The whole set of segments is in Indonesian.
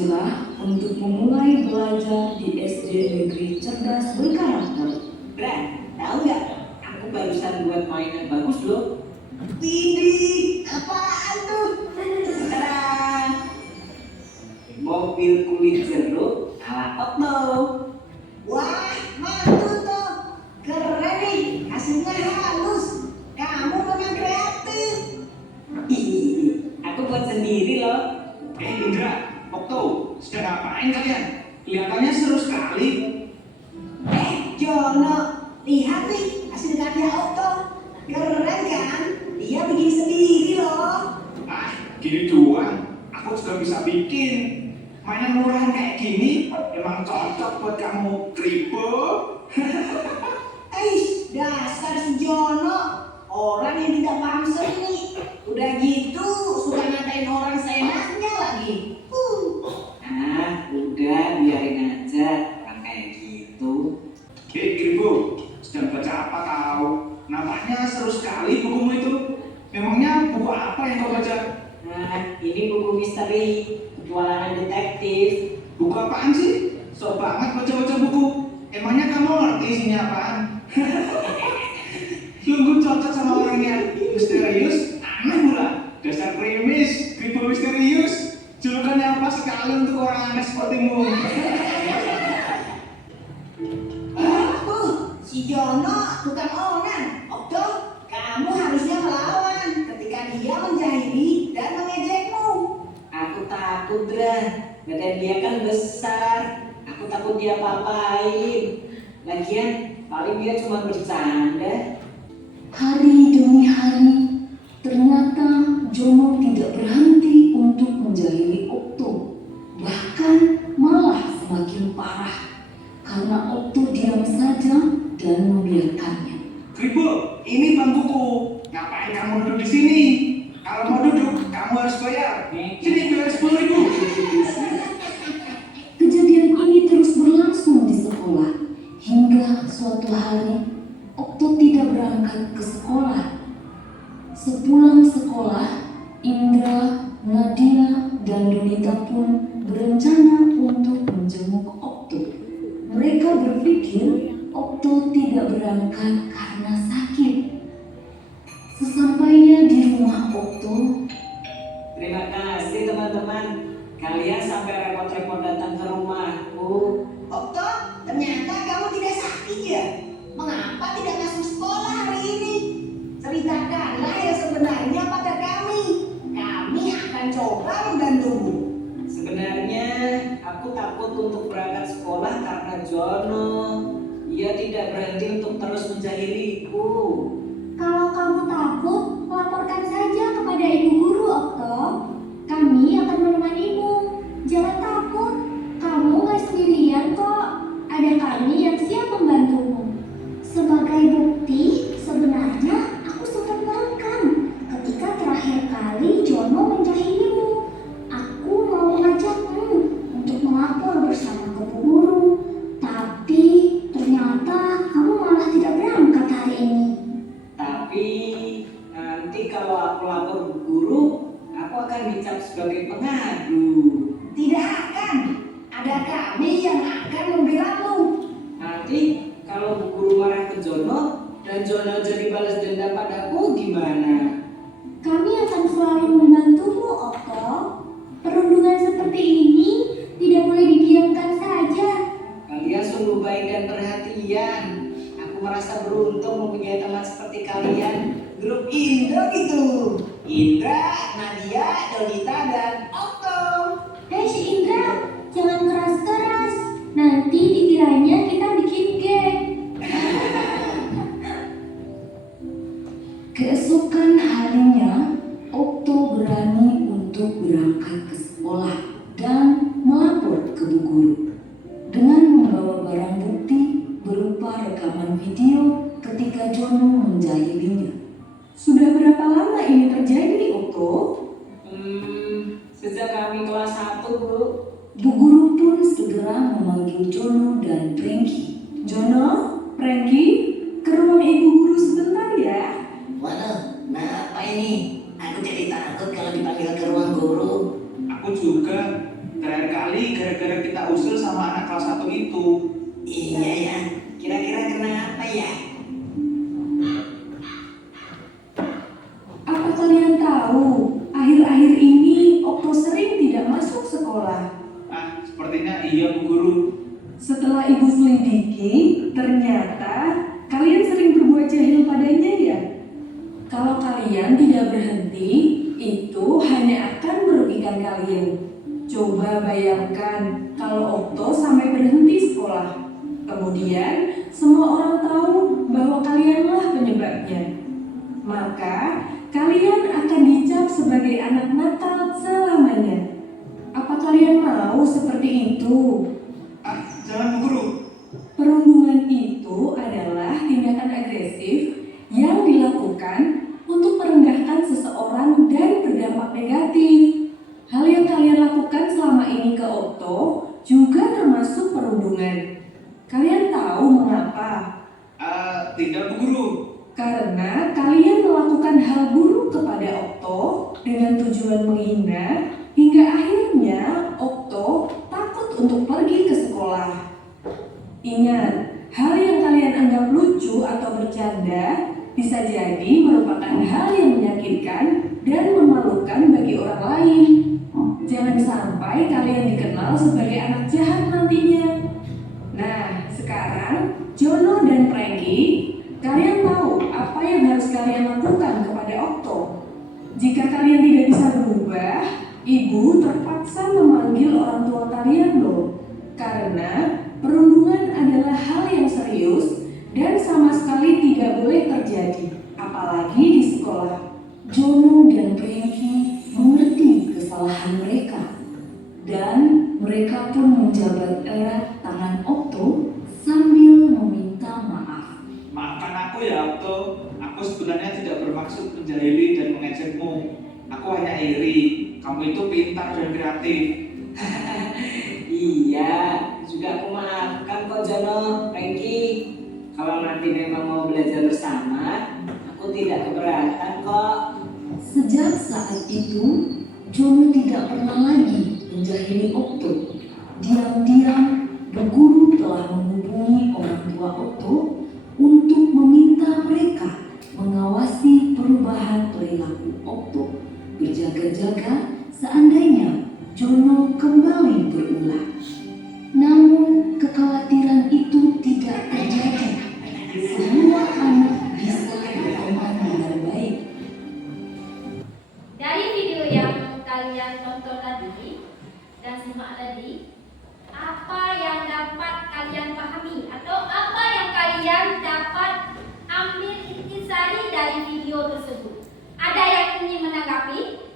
Pancasila untuk memulai belajar di SD Negeri Cerdas Berkarakter. Bran, tahu nggak? Aku barusan buat mainan bagus loh. Widih, apaan tuh? Tada! Mobil kulit jeruk ala Otto. Wah, mantul tuh. Keren nih, hasilnya halus. Kamu memang kreatif. Ih, aku buat sendiri loh. Indra, Okto, sedang ngapain kalian? Kelihatannya seru sekali. Jono, lihat nih hasil karya Otto. Keren kan? Dia bikin sendiri loh. Ah, gini doang. Aku juga bisa bikin. Mainan murahan kayak gini emang cocok buat kamu, Kribo. Dasar si Jono, orang yang tidak paham seni. Udah gitu suka ngatain orang seenaknya lagi. Udah biarin aja orang kayak gitu. Kribo, sedang baca apa tahu? Nampaknya seru sekali bukumu itu. Memangnya buku apa yang kau baca? Ini buku misteri, petualangan detektif. Buku apaan sih? Sok banget baca-baca buku. Emangnya kamu ngerti isinya apaan? Sungguh cocok sama orangnya. Misterius, aneh pula. Dasar premis, Kribo misterius. Julukannya apa sekali untuk orang aneh sepertimu. Si Jono tukang onan. Okto, kamu harusnya melawan ketika dia menjahili dan mengejekmu. Aku takut, Dran. Badan dia kan besar. Aku takut dia apa-apain. Lagian, paling dia cuma bercanda. Hari demi hari, ternyata Jono tidak berhenti untuk menjahili Okto. Bahkan malah semakin parah karena Okto diam saja dan membiarkannya. Kribo, ini bangkuku. Ngapain kamu duduk di sini? Kalau mau duduk, kamu harus bayar. Sini bayar 10.000. Kejadian ini terus berlangsung di sekolah hingga suatu hari Okto tidak berangkat ke sekolah. Sepulang sekolah, Indra, Nadia, dan Donita pun berencana untuk menjenguk Okto. Mereka berpikir Okto tidak berangkat karena sakit. Sesampainya di rumah Okto, Terima kasih teman-teman. Kalian sampai repot-repot datang ke rumahku. Okto, ternyata kamu tidak sakit ya? Mengapa tidak masuk sekolah hari ini? Ceritakanlah yang sebenarnya pada kami. Kami akan coba membantumu. Sebenarnya aku takut untuk berangkat sekolah karena Jono. Ia tidak berhenti untuk terus menjahiliku. Kalau kamu takut, laporkan saja kepada ibu guru, Okto. Kami akan menemanimu. Jangan takut, kamu gak sendirian kok. Ada kami yang siap membantumu. Sebagai bukti, sebenarnya aku sempat merekam ketika terakhir kali Jono menjahilimu. Aku mau mengajakmu untuk melapor bersama ke bu guru. Tapi ternyata kamu malah tidak berangkat hari ini. Tapi nanti kalau aku lapor ke guru, aku akan dicap sebagai pengadu. Tidak akan. Ada kami yang akan membelamu. Nanti kalau bu guru marah ke Jono dan Jono jadi balas dendam padaku gimana? Kami akan selalu membantumu, Okto. Perundungan seperti ini tidak boleh didiamkan saja. Kalian sungguh baik dan perhatian. Aku merasa beruntung mempunyai teman seperti kalian. Grup Indo gitu. Indra, Nadia, Donita, dan Okto. Hei si Indra, jangan keras-keras. Nanti dikiranya kita bikin geng. keesokan harinya Okto berani untuk berangkat ke sekolah dan melapor ke bu guru dengan membawa barang bukti berupa rekaman video ketika Jono menjahilinya. Sudah berapa lama ini terjadi, Okto? Sejak kami kelas 1, Bu. Bu guru pun segera memanggil Jono dan Prengki. Jono, Prengki, ke rumah ibu guru sebentar ya. Waduh, apa ini? Aku jadi takut kalau dipanggil ke ruang guru. Aku juga. Terakhir kali berhenti, itu hanya akan merugikan kalian. Coba bayangkan kalau Okto sampai berhenti sekolah. Kemudian semua orang tahu bahwa kalianlah penyebabnya. Maka kalian akan dicap sebagai anak nakal selamanya. Apa kalian mau seperti itu? Jangan Bu Guru. Perundungan itu adalah tindakan agresif yang dilakukan untuk merendahkan seseorang dan berdampak negatif. Hal yang kalian lakukan selama ini ke Okto juga termasuk perundungan. Kalian tahu mengapa? Tidak Bu Guru. Karena kalian melakukan hal buruk kepada Okto dengan tujuan menghina, hingga akhirnya Okto takut untuk pergi ke sekolah. Ingat, hal yang kalian anggap lucu atau bercanda bisa jadi merupakan hal yang menyakitkan dan memalukan bagi orang lain. Jangan sampai kalian dikenal sebagai anak jahat nantinya. Nah, sekarang Jono dan Frankie, kalian tahu apa yang harus kalian lakukan kepada Okto. Jika kalian tidak bisa berubah, ibu terpaksa memanggil orang tua kalian loh. Karena perundungan adalah hal yang serius dan sama sekali tidak boleh terjadi, apalagi di sekolah. Jono dan Frankie mengerti kesalahan mereka, dan mereka pun menjabat erat tangan Okto sambil meminta maaf. Maafkan aku ya Okto. Aku sebenarnya tidak bermaksud menjahili dan mengejekmu. Aku hanya iri. Kamu itu pintar dan kreatif. Iya, juga aku maafkan kok Jono, Frankie. Kalau nanti memang mau belajar bersama, aku tidak keberatan kok. Sejak saat itu, Jono tidak pernah lagi menjahili Okto. Diam-diam, Bu Guru telah menghubungi orang tua Okto untuk meminta mereka mengawasi perubahan perilaku Okto, berjaga-jaga seandainya Jono kembali berulah. Namun kekhawatiran itu tidak terjadi. Semua anak bisa berkembang dengan baik. Dari video yang kalian tonton tadi dan simak tadi, apa yang dapat kalian pahami atau apa yang kalian dapat ambil intisari dari video tersebut? Ada yang ingin menanggapi?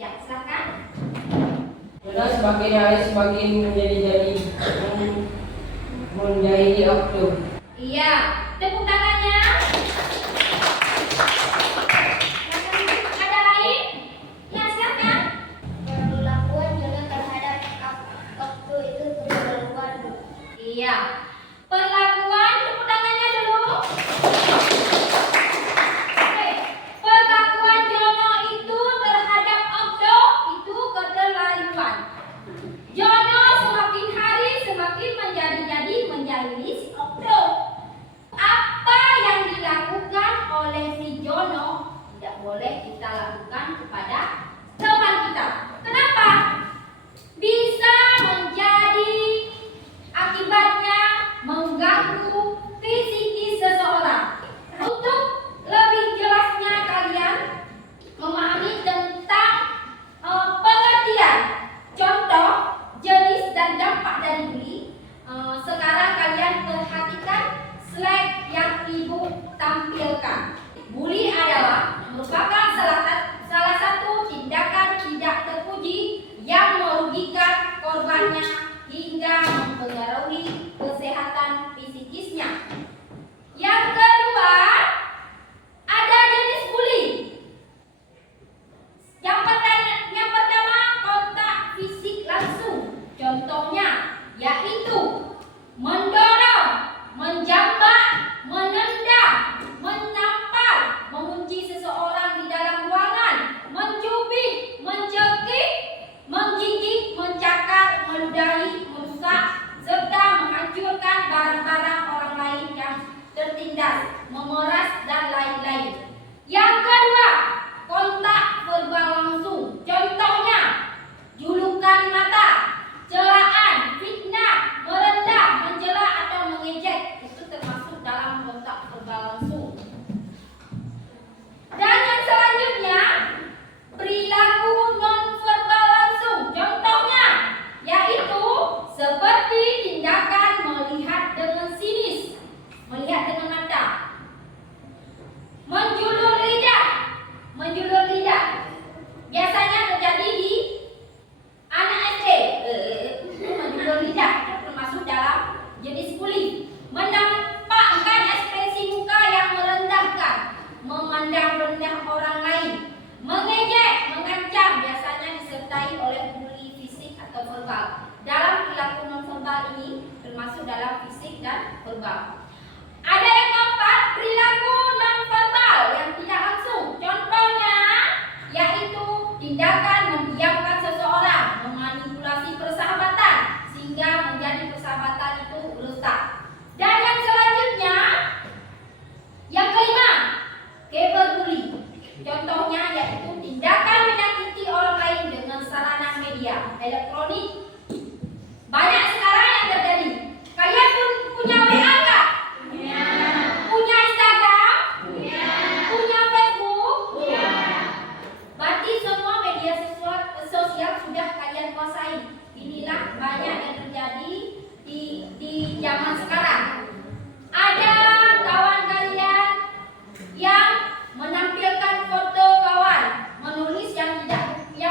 Ya, silakan. Jono semakin hari semakin menjadi menjadi Okto. Iya, tepuk tangannya. Ada lain? Ya, silakan. Perlakuan Jono terhadap Okto itu berlakuan. Iya. Perlakuan, tepuk tangannya dulu. Oke. Perlakuan Jono itu terhadap Okto itu keterlaluan. Jono semakin hari semakin menjadi menjahili si Okto. Apa yang dilakukan oleh si Jono tidak boleh kita lakukan kepada teman kita. Kenapa? Bisa menjadi akibatnya mengganggu psikis seseorang. Untuk lebih jelasnya kalian memahami tentang pengertian, contoh, jenis dan dampak dari bully. Sekarang kalian perhatikan slide yang ibu tampilkan. Bully adalah merupakan salah satu tindakan tidak terpuji fisik dan verbal. Ada yang keempat, perilaku non-verbal yang tidak langsung. Contohnya yaitu tindakan memdiamkan seseorang, memanipulasi persahabatan sehingga menjadi persahabatan itu retak. Dan yang selanjutnya, yang kelima, cyberbully. Contohnya yaitu tindakan menyakiti orang lain dengan sarana media elektronik. Banyak sekarang yang terjadi. Kalian pun punya WA nggak? Punya. Punya Instagram? Punya. Punya Facebook? Punya. Berarti semua media sosial sudah kalian kuasai. Inilah banyak yang terjadi di zaman sekarang. Ada kawan kalian yang menampilkan foto kawan, menulis yang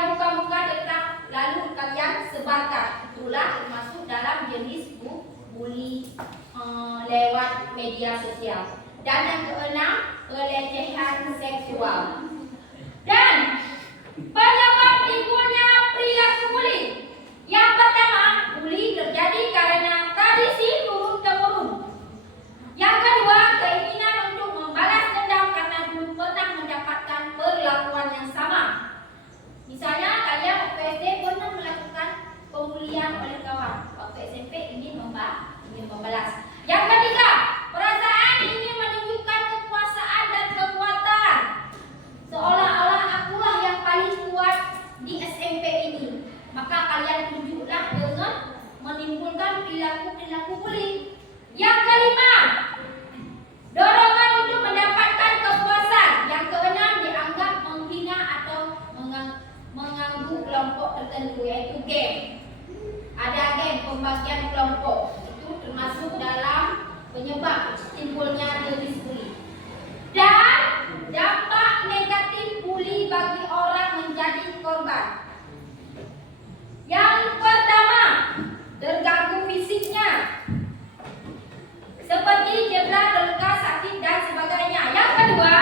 muka-muka dekat, lalu kalian sebarkan. Itulah termasuk dalam jenis bully lewat media sosial. Dan yang keenam, pelecehan seksual. Dan penyebab timbulnya perilaku bully. Yang pertama, bully terjadi karena tradisi turun-temurun. Yang kedua, keinginan untuk membalas dendam karena dulu pernah mendapatkan perlakuan yang sama. Misalnya kalian waktu SD pernah melakukan pembulian oleh kawan, waktu SMP ingin membalas. Yang ketiga, perasaan ingin menunjukkan kekuasaan dan kekuatan, seolah-olah akulah yang paling kuat di SMP ini. Maka kalian tunjuklah dengan menimbulkan perilaku bully. Yang kelima, dorongan untuk mendapatkan kepuasan. Yang keenam, dianggap menghina atau mengganggu kelompok tertentu, yaitu geng. Ada geng, pembagian kelompok. Itu termasuk dalam penyebab timbulnya jenis bully. Dan dampak negatif bully bagi orang menjadi korban. Yang pertama, terganggu fisiknya, seperti cedera, terluka, sakit, dan sebagainya. Yang kedua,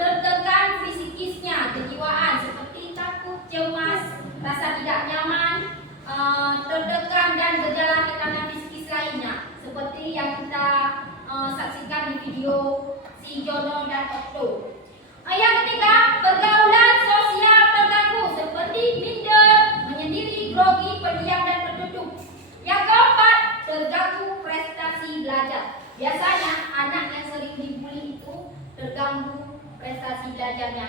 tertekan fisikisnya, kejiwaan, seperti takut, cemas, rasa tidak nyaman, tertekan, dan gejala tekanan fisikis lainnya, seperti yang kita saksikan di video si Jono dan Okto. Yang ketiga, pergaulan sosial terganggu, seperti minder, menyendiri, grogi, pendiam, dan tertutup. Yang keempat, terganggu prestasi belajar. Biasanya anak yang sering dibully itu terganggu prestasi belajarnya.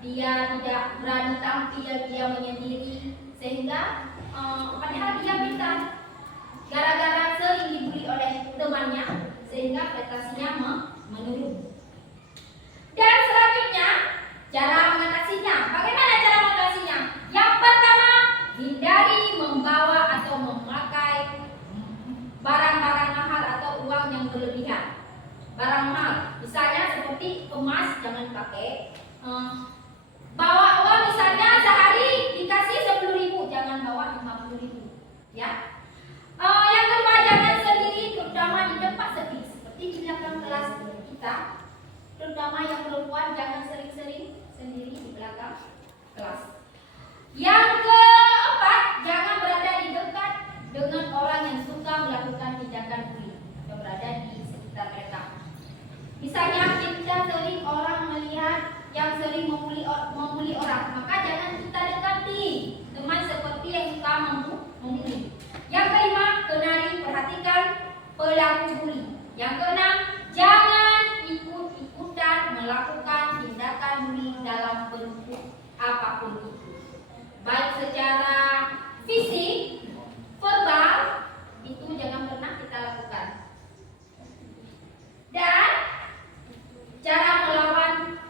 Dia tidak berani tampil, dia menyendiri, sehingga padahal dia pintar. Gara-gara sering dibully oleh temannya, sehingga prestasinya menurun. Dan selanjutnya, cara mengatasinya. Bagaimana cara mengatasinya? Yang pertama, hindari membawa atau memakai barang-barang mahal atau uang yang berlebihan. Barang mahal, misalnya seperti emas, jangan pakai. Bawa uang misalnya sehari dikasih 10.000, jangan bawa 50.000. Ya. Yang kedua, jangan sendiri, terutama di tempat sepi, seperti di belakang kelas kita. Terutama yang perempuan, jangan sering-sering sendiri di belakang kelas. Yang keempat, jangan berada di dekat dengan orang yang suka melakukan tindakan bully atau berada di sekitar mereka. Misalnya kita sering orang melihat yang sering membuli orang, maka jangan kita dekati teman seperti yang suka membuli. Yang kelima, kenali, perhatikan pelaku bully. Yang keenam, jangan ikut-ikutan melakukan tindakan bully dalam bentuk apapun itu, baik secara fisik, verbal, itu jangan pernah kita lakukan. Dan cara melawan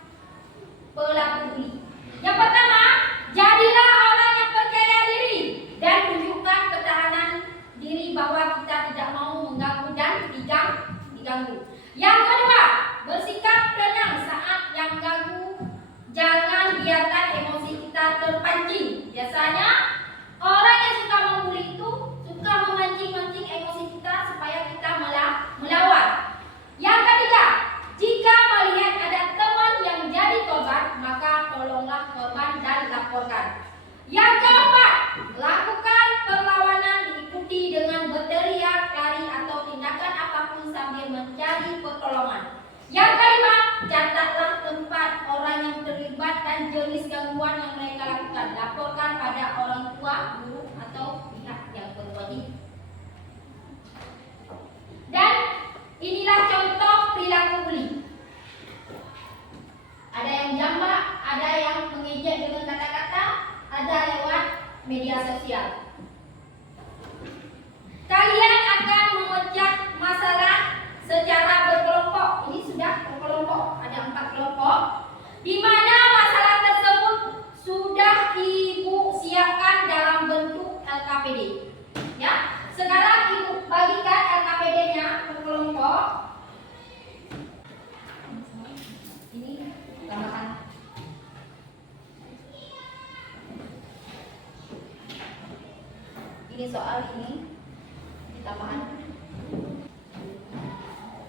ada yang mengejek dengan kata-kata, ada lewat media sosial. Kalian akan memecah masalah secara berkelompok. Ini sudah berkelompok, ada 4 kelompok, di mana masalah tersebut sudah Ibu siapkan dalam bentuk LKPD. Ya, sekarang Ibu bagikan LKPD-nya per kelompok. Ini tambahan. Ini soal ini tambahan.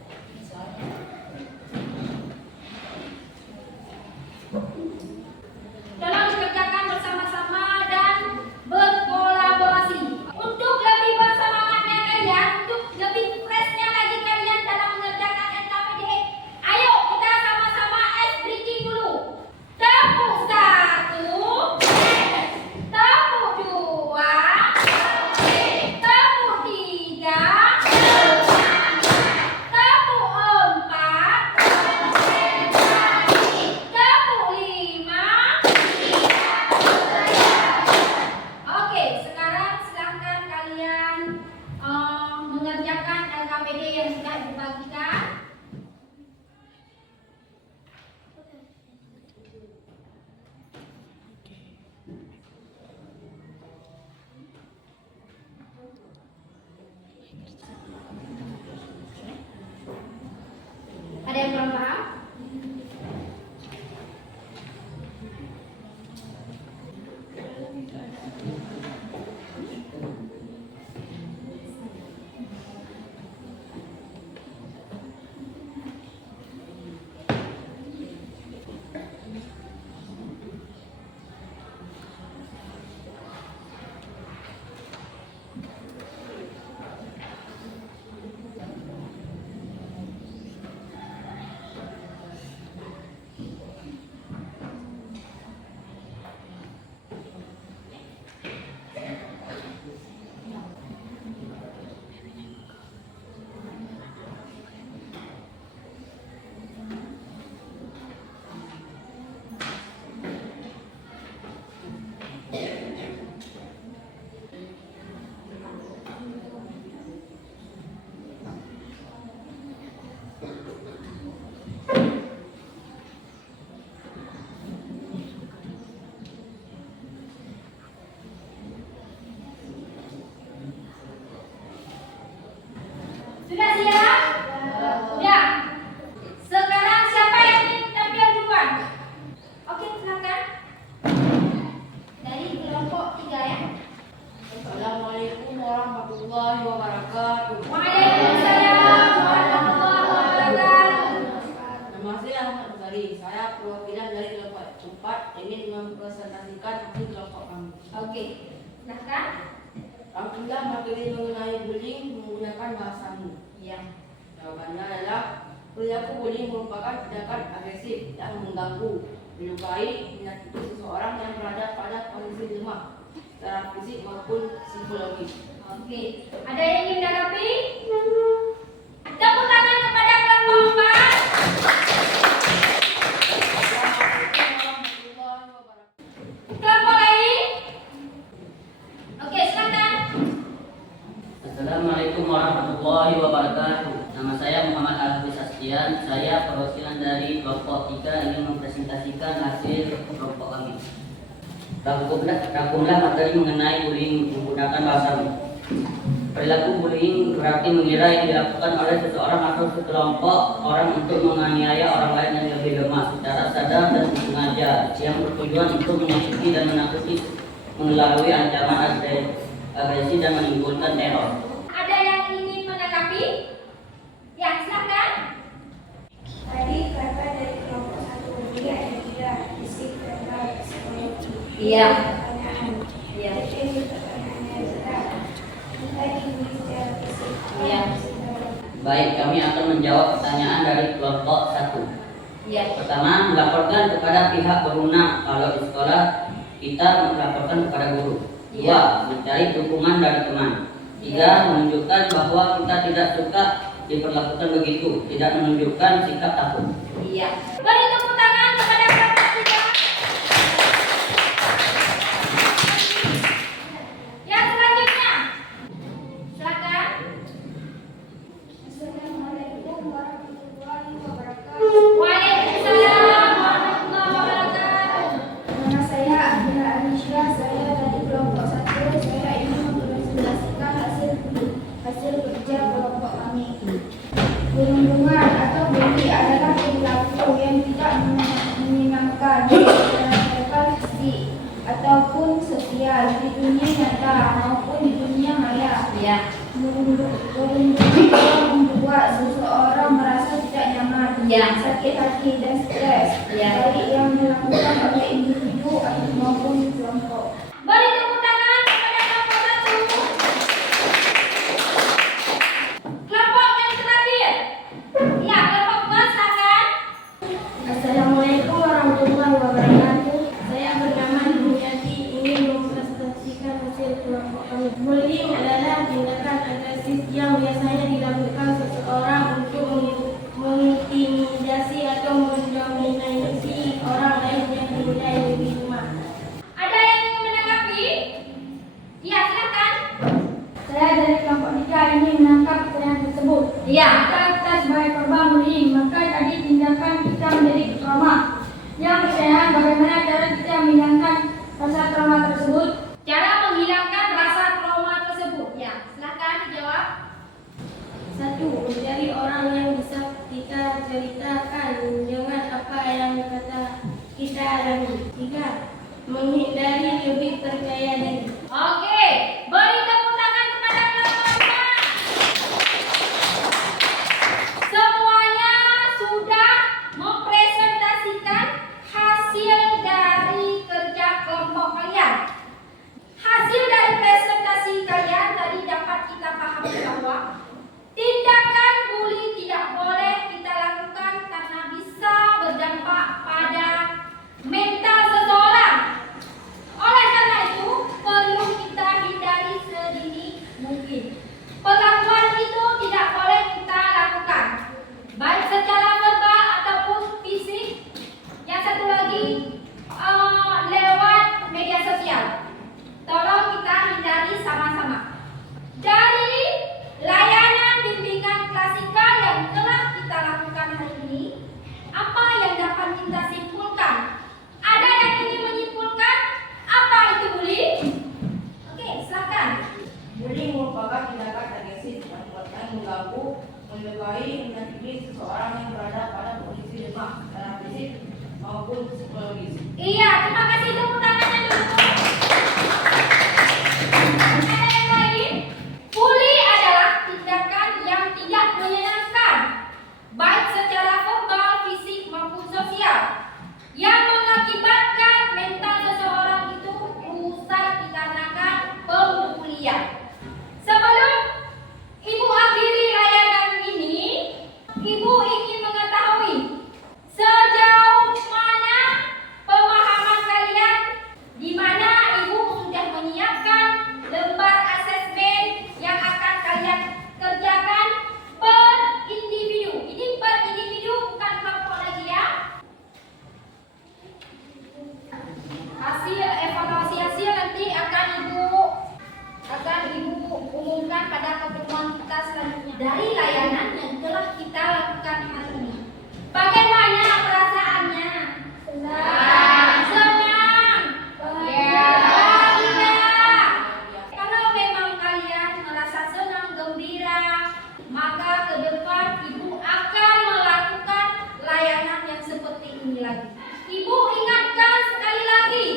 Ini soalnya. Tolong dikerjakan bersama-sama dan berkolaborasi. Untuk lebih bersemangatnya kalian, untuk lebih freshnya lagi kalian dalam mengerjakan LKPD, ayo kita sama-sama ice breaking dulu. Tepuk 1, tepuk 2, tepuk 3, tepuk 4, tepuk 5. Oke, sekarang silahkan kalian mengerjakan LKPD yang sudah dibagikan. Ada yang kurang paham? Sudah siap? Sudah. Sekarang siapa yang ingin tampil duluan? Oke, silakan. Dari kelompok 3 ya. Assalamualaikum warahmatullahi wabarakatuh. Waalaikumsalam warahmatullahi wabarakatuh. Nama saya Ahmad Bukhari. Saya perwakilan dari kelompok 4 ingin mempresentasikan hasil kelompok kami. Oke, silakan. Alhamdulillah materi mengenai bullying menggunakan bahasamu. Iya. Jawabannya adalah perilaku bullying merupakan tindakan agresif yang mengganggu, melukai, menyakiti seseorang yang berada pada kondisi lemah secara fisik maupun psikologis. Oke, ada yang ingin menanggapi? Tepuk tangan kepada kelompok 4. Kelompok lain? Oke, silakan. Assalamualaikum warahmatullahi wabarakatuh. Nama saya Muhammad Al-Hafiz Astian. Saya perwakilan dari kelompok 3 ingin mempresentasikan hasil kelompok kami. Rangkumlah materi mengenai bullying menggunakan bahasamu. Perilaku bullying berarti mengira yang dilakukan oleh seseorang atau sekelompok orang untuk menganiaya orang lain yang lebih lemah secara sadar dan sengaja, yang bertujuan untuk menyakiti dan menakuti melalui ancaman agresi dan menimbulkan teror. Ada yang ingin menanggapi? Ya, silakan. Tadi kata dari kelompok 1 ini ada 3 fisik, verbal, psikologi. Iya. Pertanyaan. Iya. Jadi pertanyaannya adalah kita dibully secara fisik. Iya. Baik, kami akan menjawab pertanyaan dari kelompok 1. Iya. Pertama, melaporkan kepada pihak berwenang. Kalau di sekolah, kita melaporkan kepada guru. 2. Mencari dukungan dari teman. 3. Menunjukkan bahwa kita tidak suka diperlakukan begitu, tidak menunjukkan sikap takut. Iya. Beri tepuk tangan kepada kelompok 3. nyata maupun di dunia maya. Ya. Membuat seseorang merasa tidak nyaman, Ya. sakit hati dan stres, Ya. baik yang dilakukan oleh individu maupun kelompok. Beri tepuk tangan kepada kelompok 1. Kelompok yang terakhir. Ya, kelompok 2 silakan. Assalamualaikum warahmatullahi wabarakatuh. Saya bernama Dunyati, ingin mempresentasikan hasil kelompok kami. Bullying adalah tindakan agresif yang biasanya dilakukan seseorang untuk mengintimidasi atau mendominasi orang lain yang dinilai lebih lemah. Ada yang ingin menanggapi? Ya, silakan. Saya dari kelompok 3 ingin menangkap yang tersebut. Ya. Kita sebagai korban bullying, maka tadi tindakan kita menjadi trauma. Yang pertanyaan bagaimana cara kita menghilangkan rasa trauma tersebut? Cara menghilangkan rasa trauma tersebut. Ya, silakan dijawab. 1. Mencari orang yang bisa kita ceritakan dengan apa yang kita alami. 3. Menghindari lebih percaya diri. Oke, beri tepuk tangan kepada kelompok 5. Semuanya sudah mempresentasikan hasil dari kerja kelompok kalian. Hasil dari presentasi kalian tadi dapat kita pahami bahwa tindakan bully tidak boleh kita lakukan karena bisa berdampak pada mental seseorang. Oleh karena itu, perlu kita hindari sedini mungkin. Perlakuan itu tidak boleh kita lakukan, baik secara verbal ataupun fisik. Yang satu lagi, lewat media sosial. Tolong kita hindari sama-sama. Dari layanan bimbingan klasikal yang telah kita lakukan hari ini, apa yang dapat kita simpulkan? Ada yang ingin menyimpulkan apa itu bully? Oke, silakan. Bullying merupakan tindakan agresif yang mengganggu, melukai, menyakiti seseorang yang berada pada posisi lemah secara fisik maupun psikologis. Iya, terima kasih, tepuk tangannya dulu. Ada yang lain? Bully adalah tindakan yang tidak menyenangkan, baik secara verbal, fisik maupun sosial, yang mengakibatkan mental seseorang itu rusak dikarenakan pembulian. Sebelum Ibu akhiri layanan ini, Ibu ingin mengetahui sejauh mana pemahaman kalian, di mana Ibu sudah menyiapkan lembar asesmen yang akan kalian kerjakan per individu. Ini per individu, bukan kelompok lagi ya. Hasil evaluasi hasil nanti akan Ibu umumkan pada pertemuan kita selanjutnya. Dari layanan yang telah kita lakukan hari ini, bagaimana perasaannya? Senang. Bahagia. Kalau memang kalian merasa senang, gembira, maka ke depan Ibu akan melakukan layanan yang seperti ini lagi. Ibu ingatkan sekali lagi,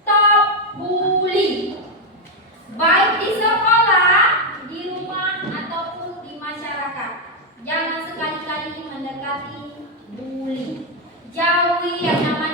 stop bully. Baik di sekolah, di rumah, ataupun di masyarakat. Jangan sekali-kali mendekati bully. Jauhi yang namanya